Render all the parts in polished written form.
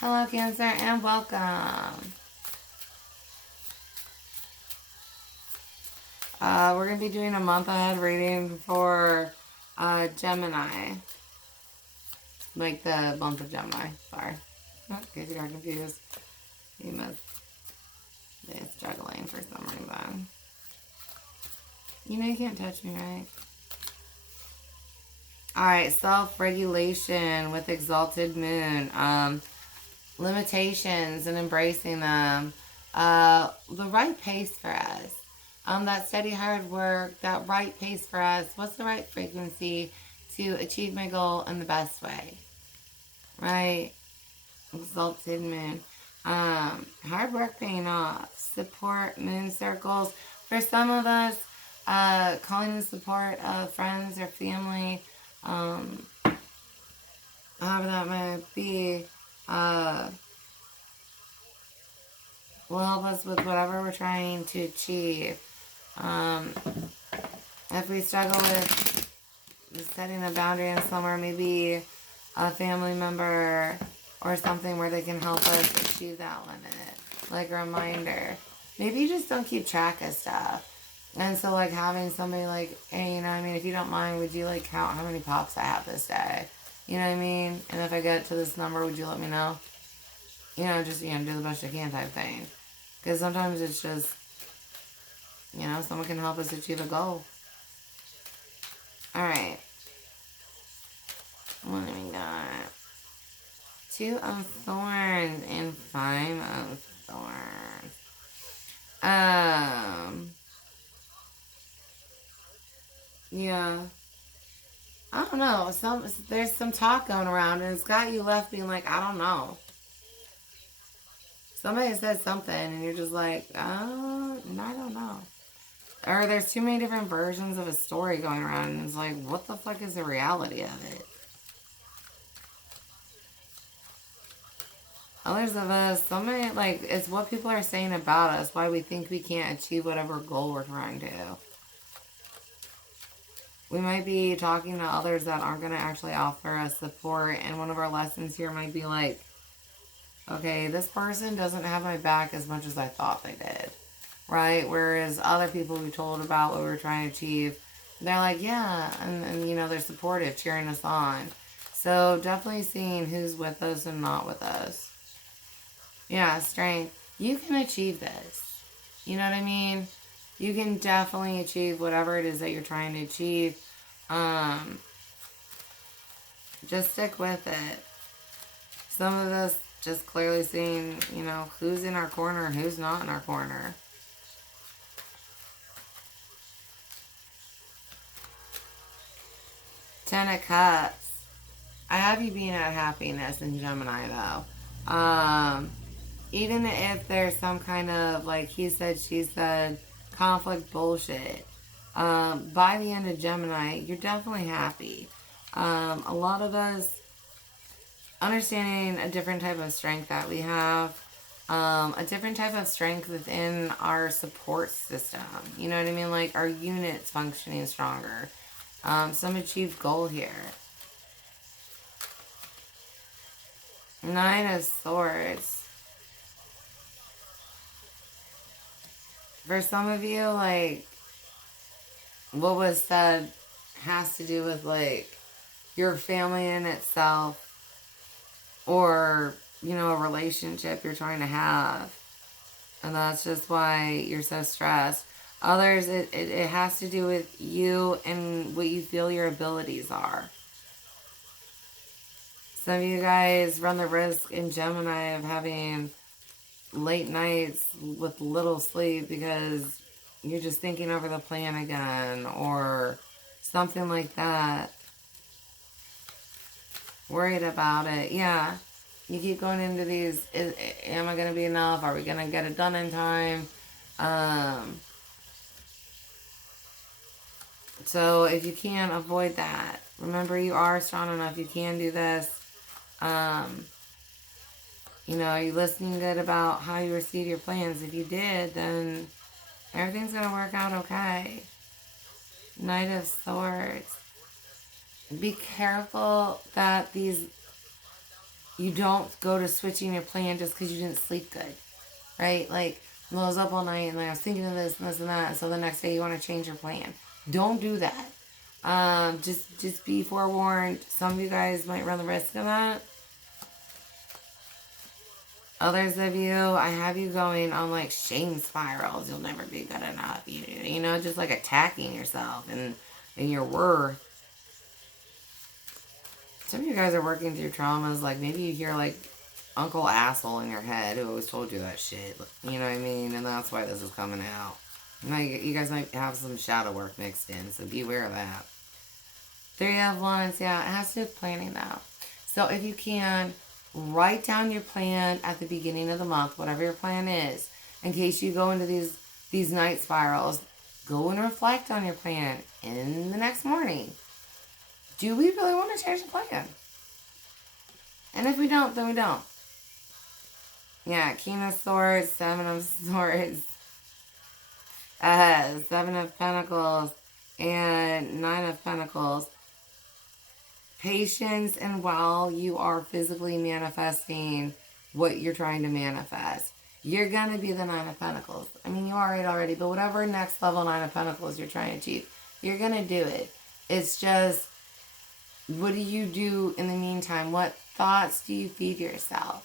Hello, Cancer, and welcome. We're going to be doing a month ahead reading for Gemini. Like the month of Gemini. Sorry. In case you got confused. You must be struggling for some reason. You know you can't touch me, right? Alright, self-regulation with exalted moon. Limitations and embracing them. The right pace for us. That steady hard work, that right pace for us. What's the right frequency to achieve my goal in the best way? Right? Exalted moon. Hard work paying off. Support moon circles. For some of us, calling in support of friends or family, however that might be, will help us with whatever we're trying to achieve. If we struggle with setting a boundary in somewhere, maybe a family member or something where they can help us achieve that limit, like a reminder. Maybe you just don't keep track of stuff. And so, like, having somebody like, hey, you know what I mean, if you don't mind, would you, like, count how many pops I have this day? You know what I mean? And if I get to this number, would you let me know? You know, just, do the best you can type thing. Because sometimes it's just, someone can help us achieve a goal. Alright. What do we got? 2 of Thorns and 5 of Thorns. Yeah. I don't know. There's some talk going around, and it's got you left being like, I don't know. Somebody said something, and you're just like, oh, I don't know. Or there's too many different versions of a story going around, and it's like, what the fuck is the reality of it? Others of us, somebody, like, it's what people are saying about us, why we think we can't achieve whatever goal we're trying to. We might be talking to others that aren't going to actually offer us support, and one of our lessons here might be like, okay, this person doesn't have my back as much as I thought they did, right? Whereas other people we told about what we were trying to achieve, they're like, yeah, and they're supportive, cheering us on. So definitely seeing who's with us and not with us. Yeah, strength. You can achieve this. You know what I mean? You can definitely achieve whatever it is that you're trying to achieve. Just stick with it. Some of us just clearly seeing, who's in our corner and who's not in our corner. Ten of Cups. I have you being at happiness in Gemini, though. Even if there's some kind of, like he said, she said, conflict bullshit, by the end of Gemini, you're definitely happy. A lot of us understanding a different type of strength that we have, a different type of strength within our support system. You know what I mean? Like our units functioning stronger. Some achieved goal here. 9 of Swords. For some of you, like, what was said has to do with, like, your family in itself or, a relationship you're trying to have. And that's just why you're so stressed. Others, it has to do with you and what you feel your abilities are. Some of you guys run the risk in Gemini of having late nights with little sleep because you're just thinking over the plan again or something like that. Worried about it. Yeah. You keep going into these, am I going to be enough? Are we going to get it done in time? So if you can, avoid that. Remember, you are strong enough. You can do this. Are you listening good about how you receive your plans? If you did, then everything's going to work out okay. Knight of Swords. Be careful that these you don't go to switching your plan just because you didn't sleep good, right? Like, well, I was up all night and I was thinking of this and this and that, and so the next day you want to change your plan. Don't do that. Just be forewarned. Some of you guys might run the risk of that. Others of you, I have you going on like shame spirals. You'll never be good enough. You know, just like attacking yourself and your worth. Some of you guys are working through traumas. Like maybe you hear like Uncle Asshole in your head who always told you that shit. You know what I mean? And that's why this is coming out. You guys might have some shadow work mixed in, so be aware of that. 3 of Wands, yeah, it has to do with planning though. So if you can, write down your plan at the beginning of the month, whatever your plan is, in case you go into these night spirals. Go and reflect on your plan in the next morning. Do we really want to change the plan? And if we don't, then we don't. Yeah, King of Swords, 7 of Swords, 7 of Pentacles, and 9 of Pentacles. Patience, and while you are physically manifesting what you're trying to manifest, you're going to be the 9 of Pentacles. I mean, you are it already, but whatever next level 9 of Pentacles you're trying to achieve, you're going to do it. It's just, what do you do in the meantime? What thoughts do you feed yourself?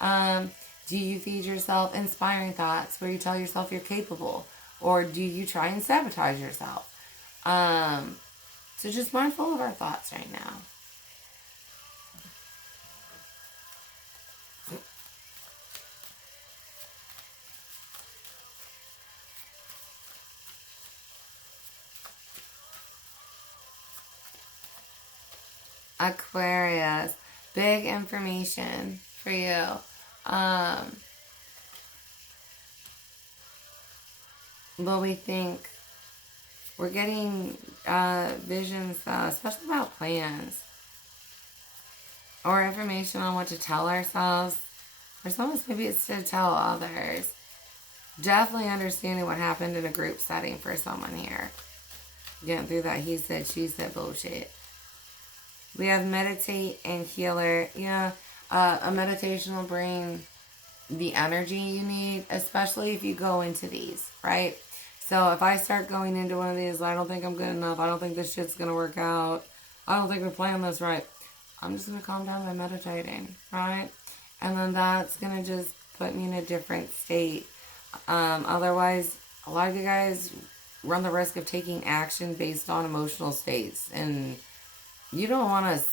Do you feed yourself inspiring thoughts where you tell yourself you're capable? Or do you try and sabotage yourself? So just mindful of our thoughts right now. Aquarius, big information for you. But we think we're getting visions, especially about plans or information on what to tell ourselves. For some of us, maybe it's to tell others. Definitely understanding what happened in a group setting for someone here. Getting through that he said, she said bullshit. We have meditate and healer. Yeah, a meditation will bring the energy you need, especially if you go into these, right? So if I start going into one of these, I don't think I'm good enough. I don't think this shit's going to work out. I don't think we're playing this right. I'm just going to calm down by meditating, right? And then that's going to just put me in a different state. Otherwise, a lot of you guys run the risk of taking action based on emotional states. And you don't want to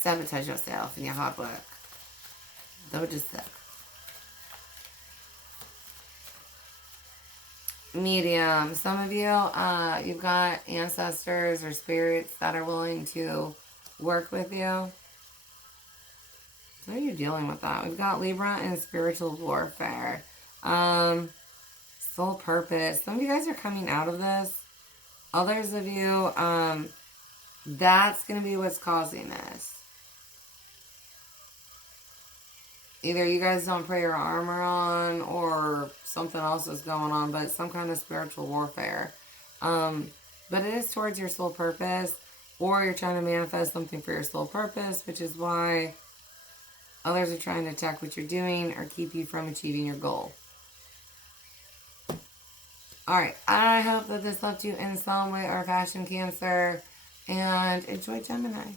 sabotage yourself in your hard work. That would just suck. Medium. Some of you, you've got ancestors or spirits that are willing to work with you. So are you dealing with that? We've got Libra and spiritual warfare. Soul purpose. Some of you guys are coming out of this. Others of you, that's going to be what's causing this. Either you guys don't put your armor on or something else is going on, but some kind of spiritual warfare. But it is towards your soul purpose, or you're trying to manifest something for your soul purpose, which is why others are trying to attack what you're doing or keep you from achieving your goal. Alright, I hope that this helped you in some way or fashion, Cancer, and enjoy Gemini.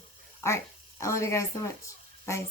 Alright, I love you guys so much. Bye.